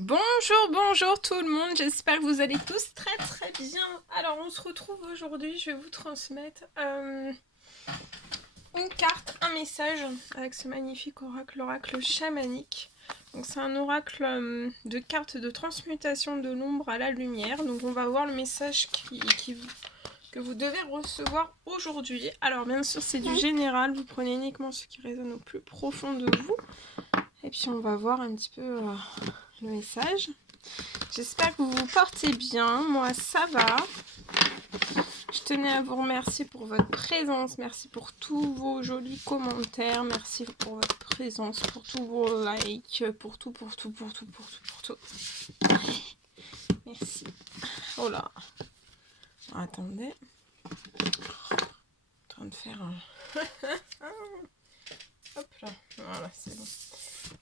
Bonjour tout le monde, j'espère que vous allez tous très bien. Alors on se retrouve aujourd'hui, je vais vous transmettre une carte, un message avec ce magnifique oracle, l'oracle chamanique. Donc c'est un oracle de cartes de transmutation de l'ombre à la lumière. Donc on va voir le message que vous devez recevoir aujourd'hui. Alors bien sûr c'est du général, vous prenez uniquement ce qui résonne au plus profond de vous. Et puis on va voir un petit peu le message. J'espère que vous vous portez bien. Moi, ça va. Je tenais à vous remercier pour votre présence. Merci pour tous vos jolis commentaires. Merci pour votre présence, pour tous vos likes, pour tout. Merci. Oh là. Attendez. En train de faire un... Hop là. Voilà, c'est bon.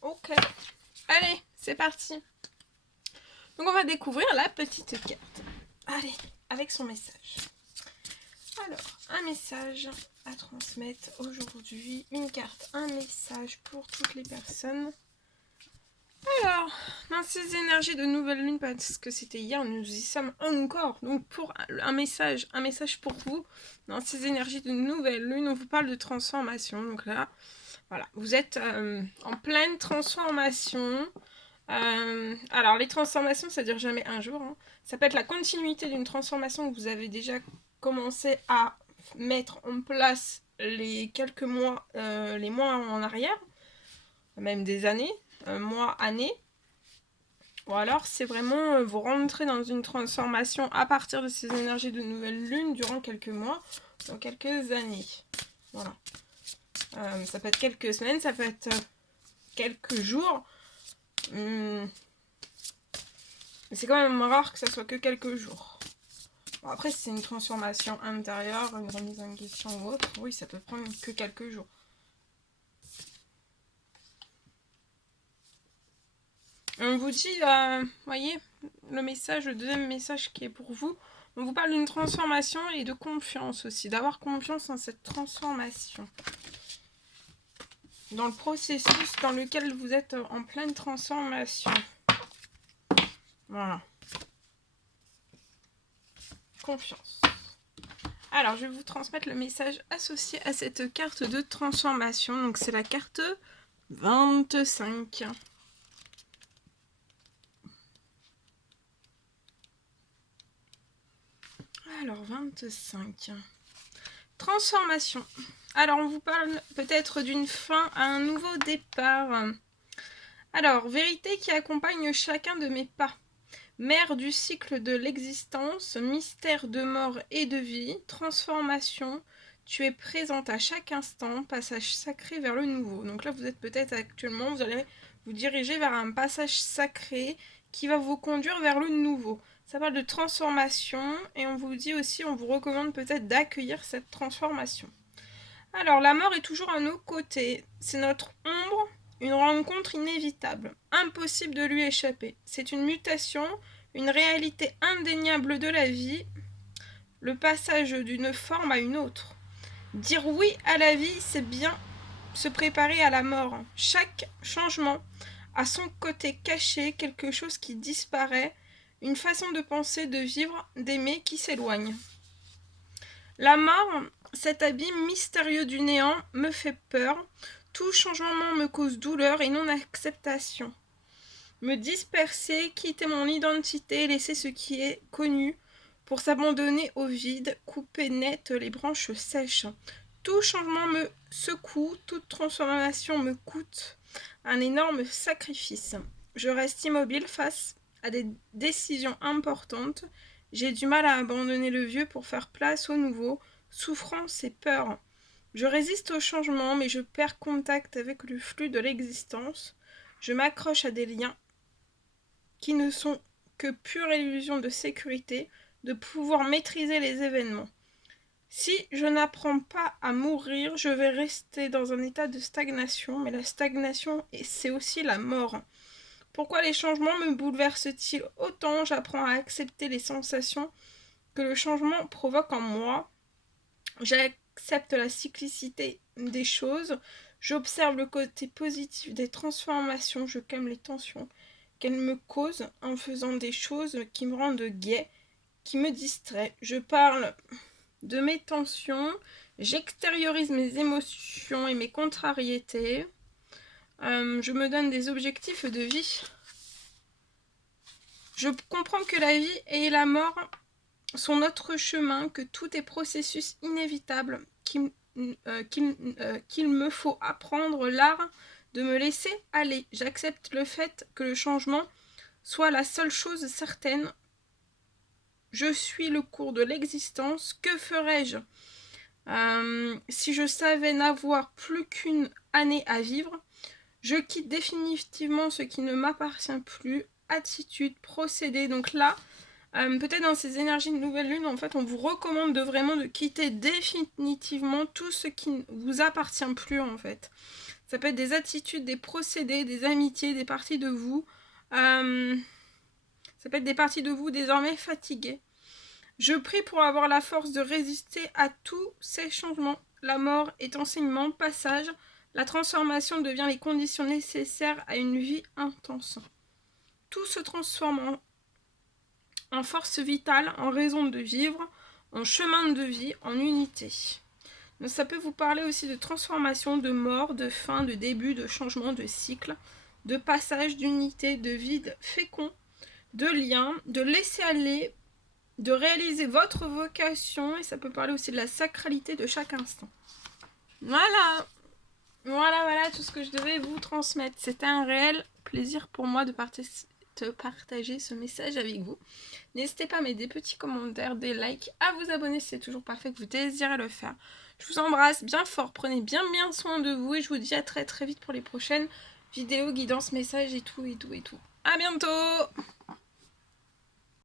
Ok. Allez, c'est parti. Donc on va découvrir la petite carte. Allez, avec son message. Alors, un message à transmettre aujourd'hui. Une carte, un message pour toutes les personnes. Alors, dans ces énergies de nouvelle lune, parce que c'était hier, nous y sommes encore. Donc pour un message pour vous. Dans ces énergies de nouvelle lune, on vous parle de transformation. Donc là, voilà, vous êtes en pleine transformation. Alors les transformations, ça dure jamais un jour, hein. Ça peut être la continuité d'une transformation que vous avez déjà commencé à mettre en place les quelques mois, les mois en arrière, même des années, mois, années. Ou alors c'est vraiment vous rentrer dans une transformation à partir de ces énergies de nouvelle lune durant quelques mois, dans quelques années. Voilà. Ça peut être quelques semaines, ça peut être quelques jours. Mais c'est quand même rare que ça soit que quelques jours. Bon, après, si c'est une transformation intérieure, une remise en question ou autre, oui, ça peut prendre que quelques jours. On vous dit, voyez, le message, le deuxième message qui est pour vous, on vous parle d'une transformation et de confiance aussi, d'avoir confiance en cette transformation. Dans le processus dans lequel vous êtes en pleine transformation. Voilà. Confiance. Alors, je vais vous transmettre le message associé à cette carte de transformation. Donc, c'est la carte 25. Alors, 25. Transformation. Alors, on vous parle peut-être d'une fin à un nouveau départ. Alors, vérité qui accompagne chacun de mes pas. Mère du cycle de l'existence, mystère de mort et de vie, transformation, tu es présente à chaque instant, passage sacré vers le nouveau. Donc là, vous êtes peut-être actuellement, vous allez vous diriger vers un passage sacré qui va vous conduire vers le nouveau. Ça parle de transformation et on vous dit aussi, on vous recommande peut-être d'accueillir cette transformation. Alors, la mort est toujours à nos côtés. C'est notre ombre, une rencontre inévitable. Impossible de lui échapper. C'est une mutation, une réalité indéniable de la vie, le passage d'une forme à une autre. Dire oui à la vie, c'est bien se préparer à la mort. Chaque changement a son côté caché, quelque chose qui disparaît, une façon de penser, de vivre, d'aimer qui s'éloigne. La mort, cet abîme mystérieux du néant, me fait peur. Tout changement me cause douleur et non-acceptation. Me disperser, quitter mon identité, laisser ce qui est connu, pour s'abandonner au vide, couper net les branches sèches. Tout changement me secoue, toute transformation me coûte un énorme sacrifice. Je reste immobile face à des décisions importantes. J'ai du mal à abandonner le vieux pour faire place au nouveau, souffrance et peur. Je résiste au changement, mais je perds contact avec le flux de l'existence. Je m'accroche à des liens qui ne sont que pure illusion de sécurité, de pouvoir maîtriser les événements. Si je n'apprends pas à mourir, je vais rester dans un état de stagnation, mais la stagnation, c'est aussi la mort. Pourquoi les changements me bouleversent-ils autant? J'apprends à accepter les sensations que le changement provoque en moi. J'accepte la cyclicité des choses. J'observe le côté positif des transformations. Je calme les tensions. qu'elle me cause en faisant des choses qui me rendent gaie, qui me distraient. Je parle de mes tensions, j'extériorise mes émotions et mes contrariétés. Je me donne des objectifs de vie. Je comprends que la vie et la mort sont notre chemin, que tout est processus inévitable, qu'il me faut apprendre l'art de me laisser aller. J'accepte le fait que le changement soit la seule chose certaine. Je suis le cours de l'existence. Que ferais-je si je savais n'avoir plus qu'une année à vivre? Je quitte définitivement ce qui ne m'appartient plus. Attitude, procédé. Donc là, peut-être dans ces énergies de nouvelle lune, en fait, on vous recommande de vraiment de quitter définitivement tout ce qui ne vous appartient plus, en fait. Ça peut être des attitudes, des procédés, des amitiés, des parties de vous. Ça peut être des parties de vous désormais fatiguées. Je prie pour avoir la force de résister à tous ces changements. La mort est enseignement, passage. La transformation devient les conditions nécessaires à une vie intense. Tout se transforme en force vitale, en raison de vivre, en chemin de vie, en unité. Donc ça peut vous parler aussi de transformation, de mort, de fin, de début, de changement, de cycle, de passage, d'unité, de vide fécond, de lien, de laisser aller, de réaliser votre vocation, et ça peut parler aussi de la sacralité de chaque instant. Voilà, voilà tout ce que je devais vous transmettre. C'était un réel plaisir pour moi de partager ce message avec vous. N'hésitez pas à mettre des petits commentaires, des likes, à vous abonner si c'est toujours parfait que vous désirez le faire. Je vous embrasse bien fort, prenez bien soin de vous et je vous dis à très vite pour les prochaines vidéos, guidances, messages et tout. À bientôt!